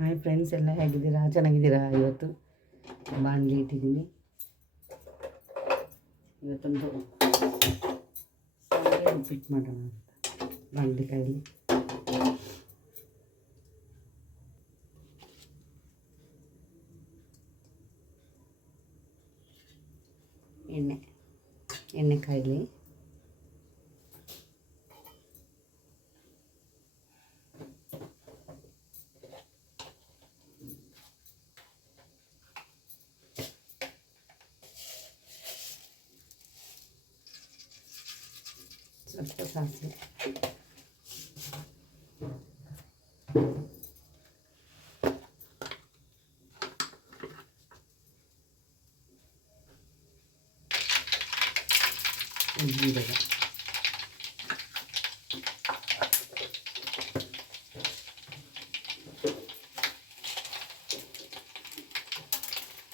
Hi friends, ಎಲ್ಲ ಹೇಗಿದ್ದೀರಾ? ಚೆನ್ನಾಗಿದ್ದೀರಾ? ಇವತ್ತು ಬಾಣಲಿ ಇಟ್ಟಿದ್ದೀನಿ. ಇವತ್ತೊಂದು ಶಾವಿಗೆ ಉಪ್ಪಿಟ್ಟು ಮಾಡೋಣ ಅಂತ ಬಾಣಲಿ ಕೈಯಲ್ಲಿ. ಎಣ್ಣೆ ಕಾಯಲಿ. ಸ್ವಲ್ಪ ಸಾಸಿವೆ, ಜೀರಿಗೆ,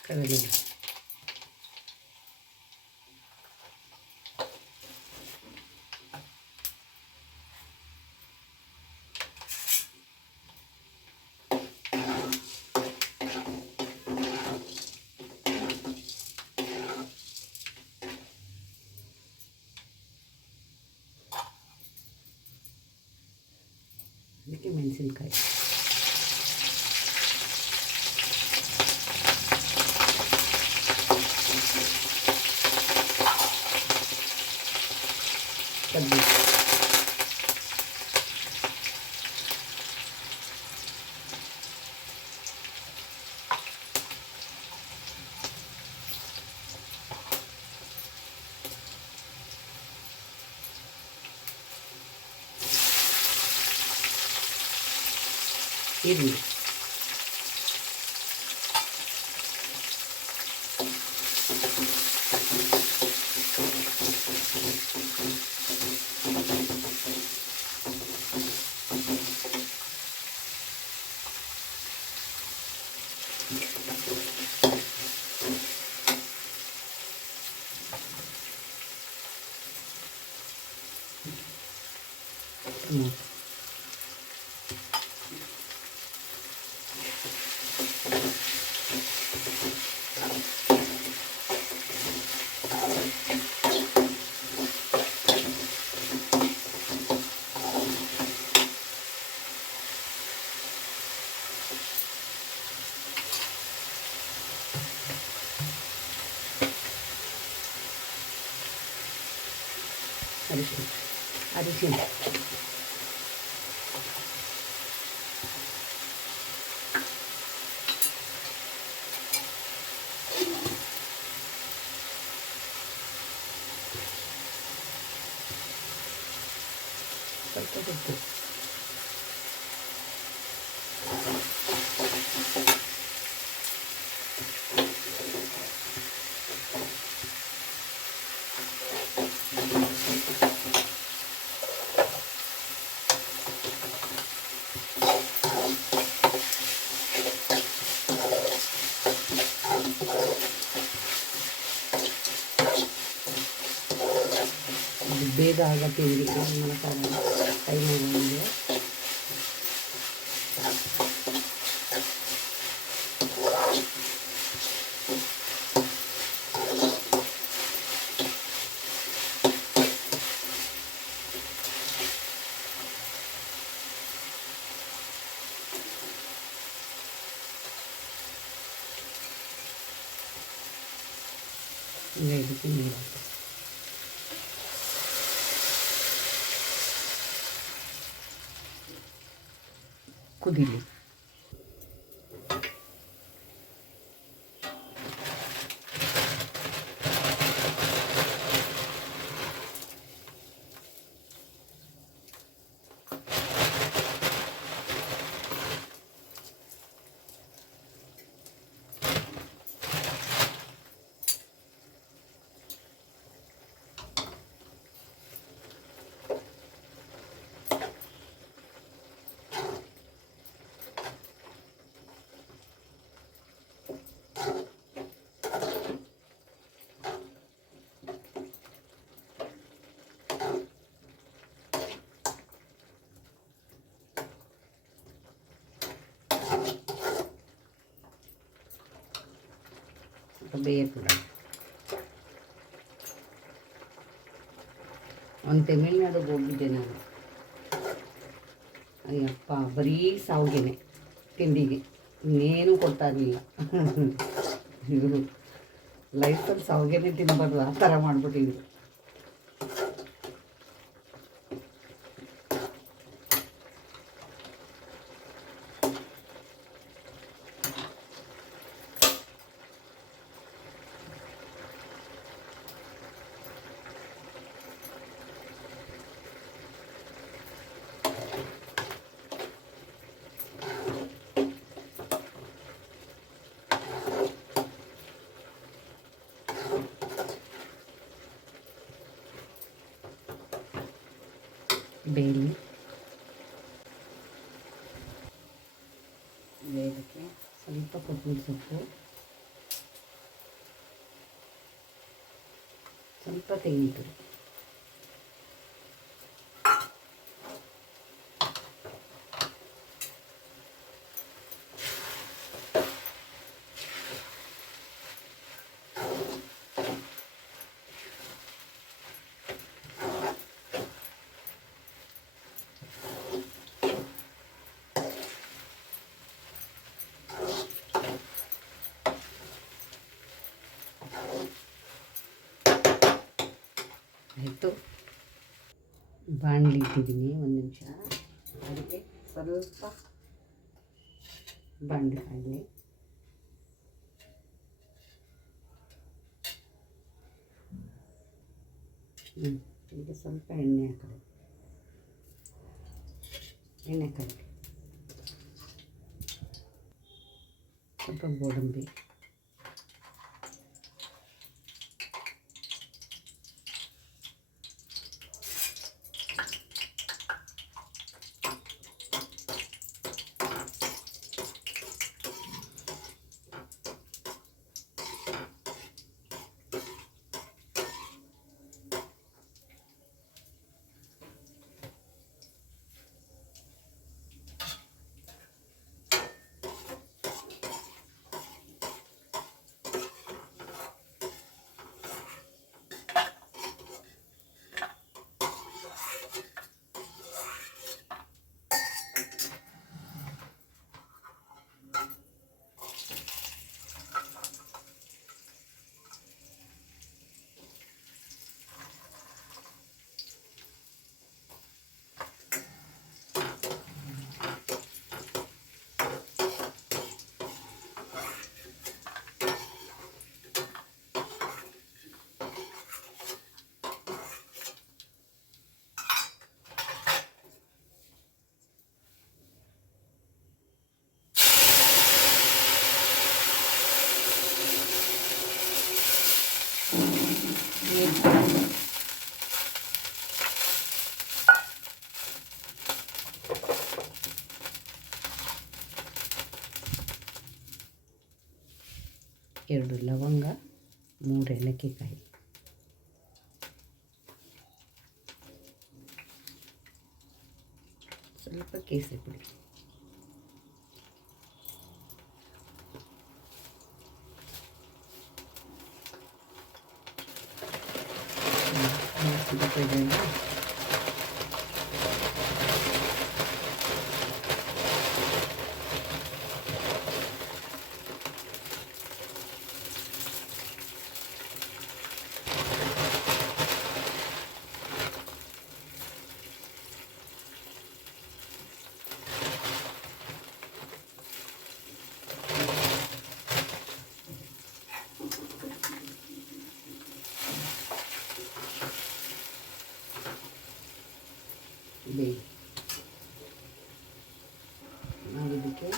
ಕರಿಬೇವು, ಅದಕ್ಕೆ ಮೆಣಸಿನ್ಕಾಯಿ, ಕಡ್ಡಿ, ಈರುಳ್ಳಿ, ಟೊಮೊಟೊ, ಅರಿಶಿನ, ಸ್ವಲ್ಪ ಉಪ್ಪು, ಇದು ಬೇಗ ಆಗ ತಿಂಡಿ ಮಾಡೋಕ್ಕಾಗಲ್ಲ, ಟೈಮ್ ಆಗೋಂಗೆ. ಈಗ ಇದಕ್ಕೆ ನೀರು ಹಾಕಿ ಕುದೀಲಿ. ಸ್ವಲ್ಪ ಬೇಯಕ್ಕೆ ಒಂದು ತಮಿಳ್ನಾಡಿಗೆ ಹೋಗಿದ್ದೆ ನಾನು. ಅಯ್ಯಪ್ಪ ಬರೀ ಸಾವಿಗೆನೆ ತಿಂಡಿಗೆ, ಇನ್ನೇನು ಕೊಡ್ತಾ ಇರಲಿಲ್ಲ. ಇವರು ಲೈಫಲ್ಲಿ ಸಾವಿಗೆನೆ ತಿನ್ನಬಾರ್ದು, ಆ ಥರ ಮಾಡಿಬಿಟ್ಟಿದ್ರು. ಬೇಳೆ ಬೇಡಕ್ಕೆ ಸ್ವಲ್ಪ ಕೊತ್ತಂಬರಿ ಸೊಪ್ಪು, ಸ್ವಲ್ಪ ತೆಂಗಿನಕಾಯಿ, ಆಯಿತು. ಬಾಣಲಿ ಇಟ್ಟಿದ್ದೀನಿ, ಒಂದು ನಿಮಿಷ. ಅದಕ್ಕೆ ಸ್ವಲ್ಪ ಬಾಣಲಿ ಕಾಯಿಲೆ, ಈಗ ಸ್ವಲ್ಪ ಎಣ್ಣೆ ಹಾಕಬೇಕು. ಎಣ್ಣೆ ಹಾಕಬೇಕು, ಸ್ವಲ್ಪ ಗೋಡಂಬಿ, ಎರಡು ಲವಂಗ, 3 ಏಲಕ್ಕಿಕಾಯಿ, ಸ್ವಲ್ಪ ಕೇಸರಿ ಪುಡಿ, ಬೇಳೆ ಮಾಡಿದ್ದಕ್ಕೆ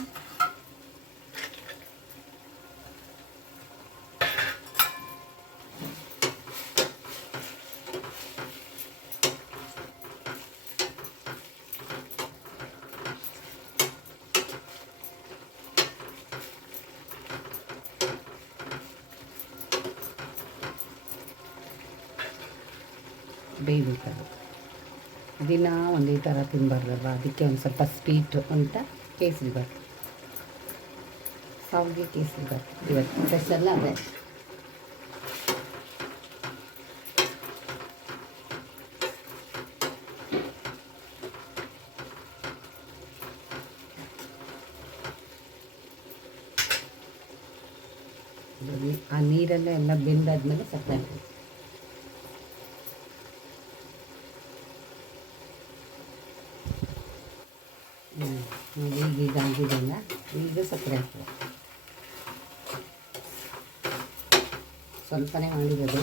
ಬೇಯಬೇಕಾಗುತ್ತೆ. ದಿನ ಒಂದೇ ಥರ ತಿನ್ನಬಾರ್ದಲ್ವ, ಅದಕ್ಕೆ ಒಂದು ಸ್ವಲ್ಪ ಸ್ವೀಟು ಅಂತ ಕೇಸರಿಬಾತು, ಸಾವಿಗೆ ಕೇಸರಿಬಾತು ಇವತ್ತು ಸ್ಪೆಷಲ್ ಅದೇ. ಆ ನೀರಲ್ಲೇ ಎಲ್ಲ ಬೆಂದಾದ್ಮೇಲೆ ಸಕ್ಕರೆ ಹಾಕಿ. ಈಗ ಇದಾಗಿದೆಲ್ಲ, ಈಗ ಸಕ್ಕರೆ ಹಾಕಿ. ಸ್ವಲ್ಪನೇ ಮಾಡಿರೋದು.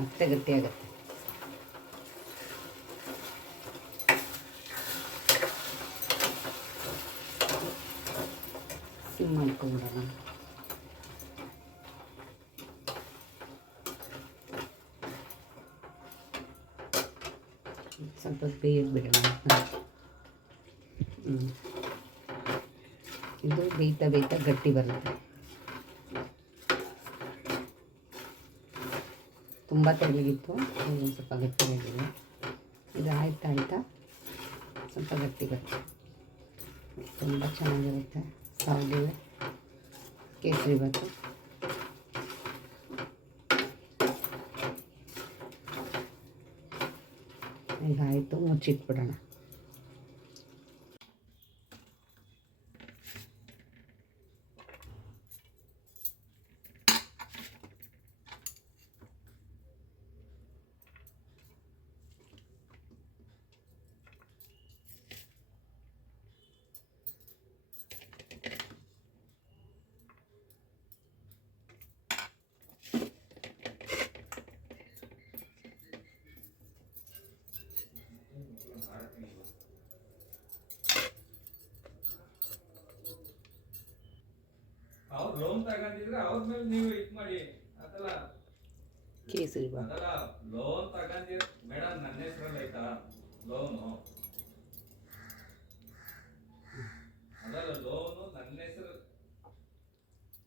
ಮತ್ತೆ ಗಟ್ಟಿಯಾಗುತ್ತೆ. ಸಿಮ್ ಮಾಡ್ಕೊಂಡ್ಬಿಡೋಣ. ಸ್ವಲ್ಪ ಬೇಯೋದು ಬಿಡೋಣ. ಇದು ಬೇಯ್ತಾ ಬೇಯ್ತಾ ಗಟ್ಟಿ ಬರುತ್ತೆ. ತುಂಬ ತೆಳ್ಳಗಿತ್ತು, ಒಂದು ಸ್ವಲ್ಪ ಗಟ್ಟಿಯಾಗಿದೆ. ಇದು ಆಯ್ತಾ ಸ್ವಲ್ಪ ಗಟ್ಟಿ ಬರುತ್ತೆ. ತುಂಬ ಚೆನ್ನಾಗಿರುತ್ತೆ ಶಾವಿಗೆ ಕೇಸರಿ ಬಾತು. ಈಗ ಆಯಿತು, ಮುಚ್ಚಿಟ್ಬಿಡೋಣ. ಅವ್ರು ಲೋನ್ ತಗೊಂಡಿದ್ರೆ ಅವ್ರ ಮೇಲೆ ನೀವು ಇದು ಮಾಡಿ ಅದಲ್ಲ ಕೇಸರಿ ಬಾತ್. ಅದಲ್ಲ ಲೋನ್ ತಗೊಂಡಿದ್ರೆ ಮೇಡಮ್ ನನ್ನ ಹೆಸರಲ್ಲಿ ಆಯ್ತಾ ಲೋನು? ಅದಲ್ಲ ಲೋನು ನನ್ನ ಹೆಸರು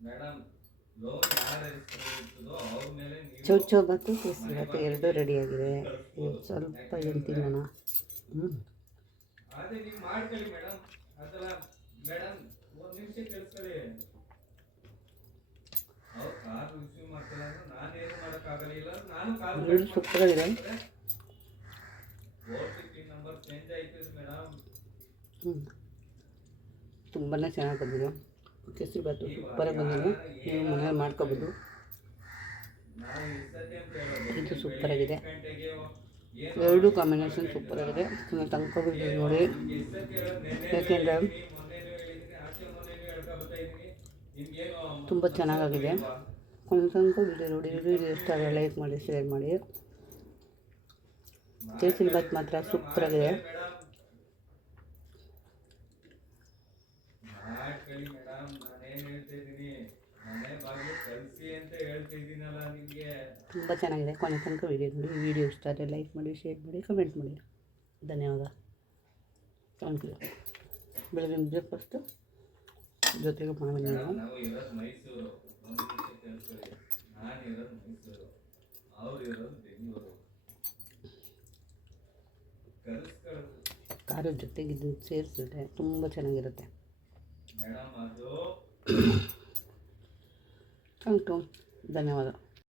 ಮೇಡಮ್. ಲೋನ್ ಯಾರ ಹೆಸರು ಇರ್ತದೋ ಅವ್ರ ಮೇಲೆ ನೀವು ಚೌಚೌ ಬಾತು ಕೇಸರಿ ಬಾತು ಎರಡೂ ರೆಡಿಯಾಗಿದೆ. ಸ್ವಲ್ಪ ಏನು ತಿನ್ನೋಣ. ಅದೇ ನೀವು ಮಾಡ್ಕೊಳ್ಳಿ ಮೇಡಮ್. ಅದಲ್ಲ ಮೇಡಮ್ ಒಂದು ನಿಮಿಷ ಕೇಳಿಸ್ಕೊಳ್ಳಿ. ಅವ್ರು ಕಾರ್ ರಿಸೀವ್ ಮಾಡ್ತಿಲ್ಲ ಅಂದ್ರೆ ನಾನೇನು ಮಾಡೋಕ್ಕಾಗಲಿಲ್ಲ. ನಾನು ಕಾಲ್ ಸೂಪರಾಗಿದೆ. OTP ನಂಬರ್ ಚೇಂಜ್ ಆಯ್ತದೆ ಮೇಡಮ್. ತುಂಬಾ ಚೆನ್ನಾಗಿ ಬಂದಿದೆ ಕೇಸರಿ ಬಾತು, ಸೂಪರಾಗಿ ಬಂದಿದೆ. ನೀವು ಮನೇಲಿ ಮಾಡ್ಕೋಬೋದು. ಇದು ಸೂಪರಾಗಿದೆ. ಎರಡೂ ಕಾಂಬಿನೇಷನ್ ಸೂಪರಾಗಿದೆ. ತಂದ್ಕೊಬಿಟ್ಟು ನೋಡಿ, ಯಾಕೆಂದರೆ ತುಂಬ ಚೆನ್ನಾಗಾಗಿದೆ. ತನಕ ವಿಡಿಯೋ ನೋಡಿ, ವಿಡಿಯೋ ಇಷ್ಟ ಆದರೆ ಲೈಕ್ ಮಾಡಿ, ಶೇರ್ ಮಾಡಿ. ಕೇಸರಿ ಬಾತ್ ಮಾತ್ರ ಸೂಪರಾಗಿದೆ. ತುಂಬ ಚೆನ್ನಾಗಿದೆ. ಕೊನೆ ತನಕ ವಿಡಿಯೋ ನೋಡಿ, ವಿಡಿಯೋ ಇಷ್ಟ ಆದರೆ ಲೈಕ್ ಮಾಡಿ, ಶೇರ್ ಮಾಡಿ, ಕಮೆಂಟ್ ಮಾಡಿ. ಧನ್ಯವಾದ. Thank you. ಬೆಳಗಿನ ಬ್ರೇಕ್ಫಾಸ್ಟು ಜೊತೆಗೆ ಮಾಡಿ. ನಾವು ಇರೋದು ಮೈಸೂರು, ಒಂದು ನಿಮಿಷ ಕೇಳಿಸ್ಕೊಳ್ಳಿ. ನಾನು ಇರೋದು ಮೈಸೂರು, ಅವ್ರು ಇರೋದು ಬೆಂಗಳೂರು. ಖಾರದ ಜೊತೆಗೆ ಇದು ಸೇರಿಸಿದ್ರೆ ತುಂಬ ಚೆನ್ನಾಗಿರುತ್ತೆ ಮೇಡಮ್. ಅದು ಥ್ಯಾಂಕ್ ಯು. ಧನ್ಯವಾದ.